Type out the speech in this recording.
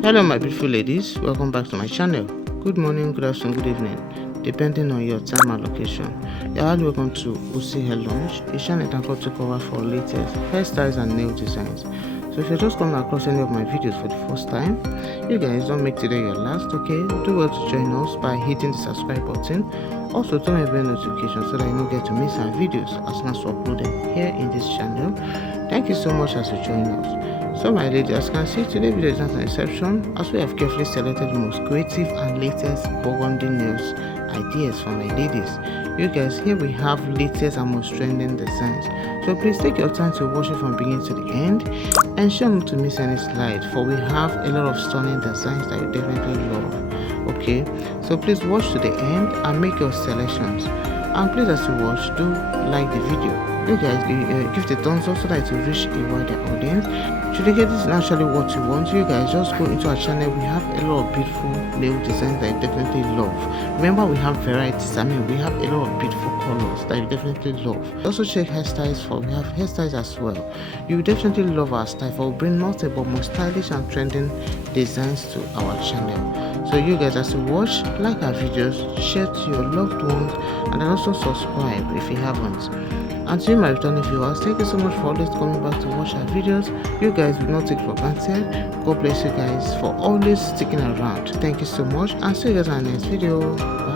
Hello my beautiful ladies, welcome back to my channel. Good morning, good afternoon, good evening, depending on your time and location. You're all welcome to Usi Hair Lounge, a channel that got to cover for latest hairstyles and nail designs. So if you're just coming across any of my videos for the first time, you guys don't make today your last, okay? Do well to join us by hitting the subscribe button. Also turn on bell notification so that you don't get to miss our videos as soon as we upload them here in this channel. Thank you so much as you join us. So my ladies, as you can see, today's video is not an exception as we have carefully selected the most creative and latest burgundy nails ideas for my ladies. You guys, here we have latest and most trending designs. So please take your time to watch it from beginning to the end. Ensure not to miss any slide, for we have a lot of stunning designs that you definitely love. Okay, so please watch to the end and make your selections. And please, as you watch, do like the video. You guys give the thumbs up so that it will reach a wider audience. Should you get this naturally what you want, you guys just go into our channel. We have a lot of beautiful nail designs that you definitely love. Remember, we have varieties. We have a lot of beautiful colors that you definitely love. Also check hairstyles, for we have hairstyles as well. You definitely love our style, for we bring multiple more stylish and trending designs to our channel. So you guys, as you watch, like our videos, share to your loved ones, and then also subscribe if you haven't. And to my returning viewers, thank you so much for always coming back to watch our videos. You guys will not take for granted. God bless you guys for always sticking around. Thank you so much, and see you guys in our next video.